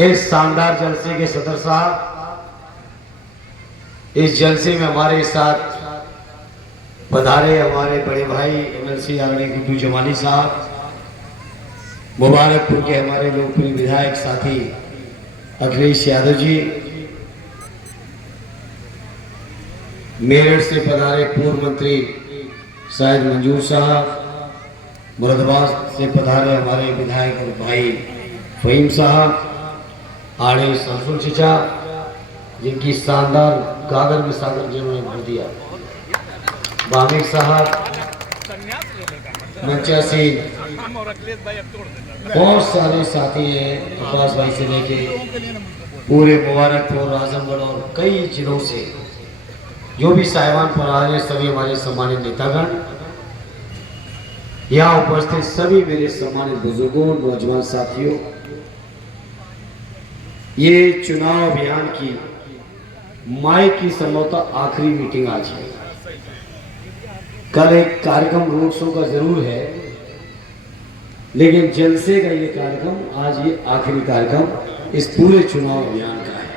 इस शानदार जलसे के सदर साहब, इस जलसे में हमारे साथ पधारे हमारे बड़े भाई एमएलसी आदरणीय गुड्डू जमाली साहब, मुबारकपुर के हमारे लोकप्रिय विधायक साथी अखिलेश यादव जी, मेरठ से पधारे पूर्व मंत्री शायद मंजूर साहब, मुरादाबाद से पधारे हमारे विधायक और भाई फहीम साहब, आड़े सरसुल चिचा जिनकी शानदार गागर में सागर जिन्होंने भर दिया, बामिक साहब, मंचा सिंह, बहुत सारे साथी हैं प्रकाश भाई से लेके पूरे मुबारकपुर आजमगढ़ और कई जिलों से जो भी साहिबान पर आ रहे हैं, सभी हमारे सम्मानित नेतागण, यहाँ उपस्थित सभी मेरे सम्मानित बुजुर्गों, नौजवान साथियों, ये चुनाव अभियान की माई की संभवतः आखिरी मीटिंग आज है। कल एक कार्यक्रम रोड शो का जरूर है, लेकिन जलसे का ये कार्यक्रम आज ये आखिरी कार्यक्रम इस पूरे चुनाव अभियान का है।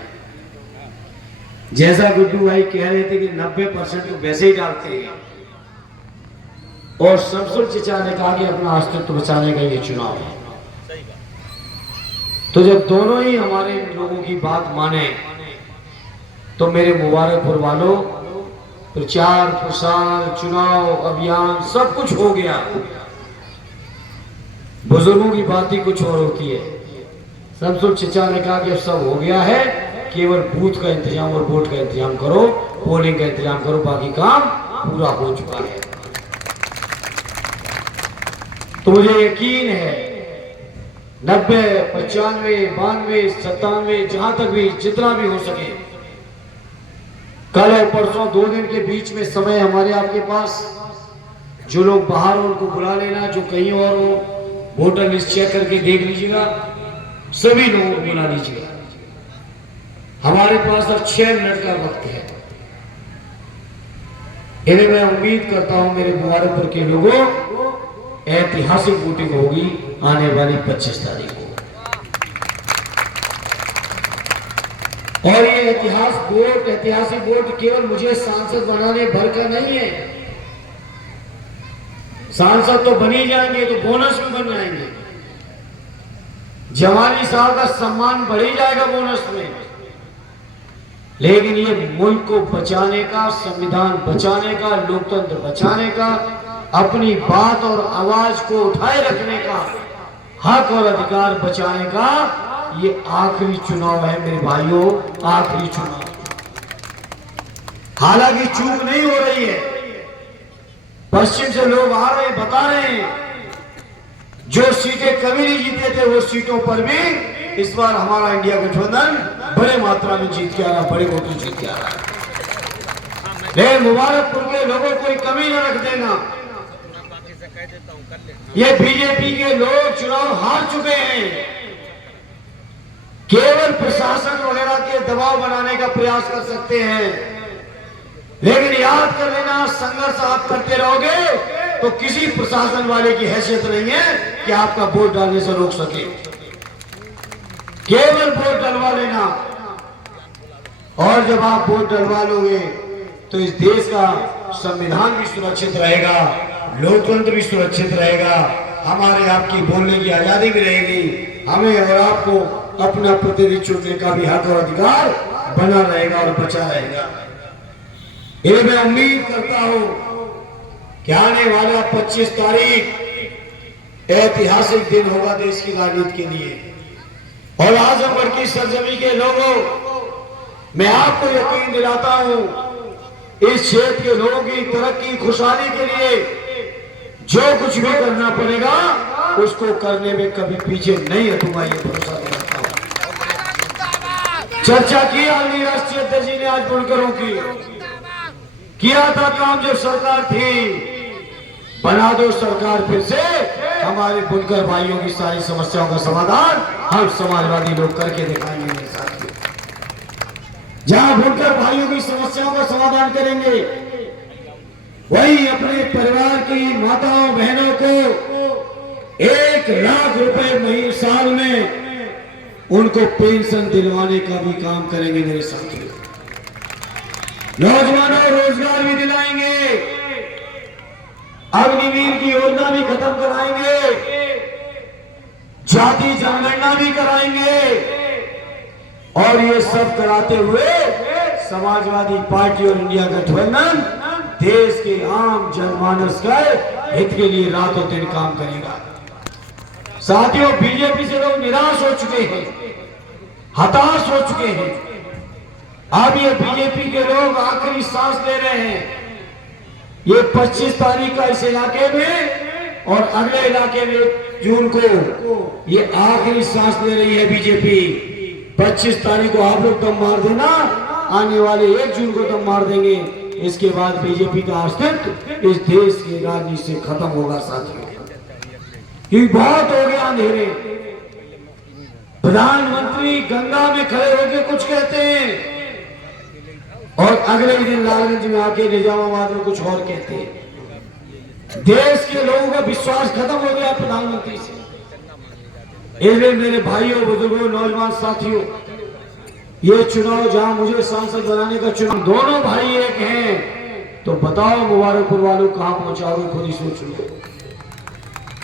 जैसा गुड्डू भाई कह रहे थे कि 90% तो वैसे ही डालते हैं, और सरसुल चिचा ने कहा कि अपना अस्तित्व बचाने का ये चुनाव है। तो जब दोनों ही हमारे लोगों की बात माने तो मेरे मुबारकपुर वालों, प्रचार प्रसार चुनाव अभियान सब कुछ हो गया। बुजुर्गों की बात ही कुछ और होती है। सरसुल चिचा ने कहा कि अब सब हो गया है, केवल बूथ का इंतजाम और वोट का इंतजाम करो, पोलिंग का इंतजाम करो, बाकी काम पूरा हो चुका है। तो मुझे यकीन है 90, 95, 92, 97 जहां तक भी जितना भी हो सके, कल और परसों 2 दिन के बीच में समय हमारे आपके पास। जो लोग बाहर हो उनको बुला लेना, जो कहीं और हो वोटर लिस्ट चेक करके देख लीजिएगा, सभी लोगों को बुला लीजिएगा। हमारे पास अब 6 मिनट का वक्त है। इन्हें मैं उम्मीद करता हूं मेरे मुबारकपुर के लोगों, ऐतिहासिक वोटिंग होगी आने वाली 25 तारीख को, और ये ऐतिहासिक वोट केवल मुझे सांसद बनाने भर का नहीं है। सांसद तो बनी जाएंगे तो बोनस भी बन जाएंगे, जवानी साहब का सम्मान बढ़ ही जाएगा बोनस में, लेकिन ये मुल्क को बचाने का, संविधान बचाने का, लोकतंत्र बचाने का, अपनी बात और आवाज को उठाए रखने का, हक और अधिकार बचाने का ये आखिरी चुनाव है मेरे भाइयों, आखिरी चुनाव। हालांकि चूक नहीं हो रही है, पश्चिम से लोग आ रहे हैं, बता रहे हैं जो सीटें कभी नहीं जीते थे वो सीटों पर भी इस बार हमारा इंडिया गठबंधन बड़े मात्रा में जीत के आ रहा, बड़े वोटों जीत के आ रहा है। लेकिन मुबारकपुर के लोगों कोई कमी न रख देना। ये बीजेपी के लोग चुनाव हार चुके हैं, केवल प्रशासन वगैरह के दबाव बनाने का प्रयास कर सकते हैं, लेकिन याद कर लेना, संघर्ष आप करते रहोगे तो किसी प्रशासन वाले की हैसियत नहीं है कि आपका वोट डालने से रोक सके। केवल वोट डलवा लेना, और जब आप वोट डलवा लोगे तो इस देश का संविधान भी सुरक्षित रहेगा, लोकतंत्र भी सुरक्षित रहेगा, हमारे आपकी बोलने की आजादी भी रहेगी, हमें और आपको अपना प्रतिनिधि चुनने का भी हक और अधिकार बना रहेगा और बचा रहेगा। ये मैं उम्मीद करता हूं कि आने वाला 25 तारीख ऐतिहासिक दिन होगा देश की राजनीति के लिए। और आजमगढ़ की सरजमी के लोगों, मैं आपको यकीन दिलाता हूं, इस क्षेत्र के लोगों की तरक्की खुशहाली के लिए जो कुछ भी करना पड़ेगा उसको करने में कभी पीछे नहीं हटूंगा, ये भरोसा दिलाता हूं। चर्चा की आदरणीय राष्ट्रीय अध्यक्ष जी ने आज बुनकरों की किया था काम, जब सरकार थी, बना दो सरकार फिर से, हमारे बुनकर भाइयों की सारी समस्याओं का समाधान हम समाजवादी लोग करके दिखाएंगे मेरे साथियों। जहां बुनकर भाइयों की समस्याओं का समाधान करेंगे, वही अपने परिवार की माताओं बहनों को 1 लाख रुपए साल में उनको पेंशन दिलवाने का भी काम करेंगे मेरे साथियों। नौजवानों रोजगार भी दिलाएंगे, अग्निवीर की योजना भी खत्म कराएंगे, जाति जनगणना भी कराएंगे, और ये सब कराते हुए समाजवादी पार्टी और इंडिया गठबंधन देश के आम जनमानस का हित के लिए रातों दिन काम करेगा। साथियों, बीजेपी से लोग निराश हो चुके हैं, हताश हो चुके हैं। अब ये बीजेपी के लोग आखिरी सांस ले रहे हैं। ये 25 तारीख का इस इलाके में और अगले इलाके में जून को ये आखिरी सांस ले रही है बीजेपी। 25 तारीख को आप लोग दम मार देना, आने वाले 1 जून को दम मार देंगे। इसके बाद बीजेपी का अस्तित्व इस देश की राजनीति से खत्म होगा साथियों। ये बहुत हो गया अंधेरे। प्रधानमंत्री गंगा में खड़े होकर कुछ कहते हैं और अगले दिन लालगंज में आके निजामाबाद में कुछ और कहते हैं। देश के लोगों का विश्वास खत्म हो गया प्रधानमंत्री से। इसलिए मेरे भाइयों, बुजुर्गों, नौजवान साथियों, ये चुनाव जहां मुझे सांसद बनाने का चुनाव, दोनों भाई एक हैं, तो बताओ मुबारकपुर वालों कहां पहुंचाओगे, खुद ही सोच लो।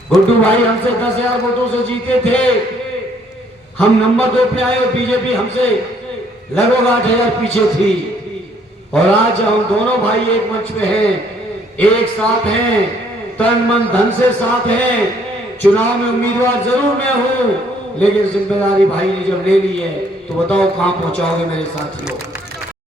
गुड्डू भाई हमसे 10,000 वोटों से जीते थे, हम नंबर 2 पे आए और बीजेपी हमसे लगभग 8,000 पीछे थी। और आज हम दोनों भाई एक मंच पे हैं, एक साथ हैं, तन मन धन से साथ हैं। चुनाव में उम्मीदवार जरूर मैं हूं, लेकिन जिम्मेदारी भाई ने जब ले ली है तो बताओ कहां पहुंचाओगे मेरे साथियों।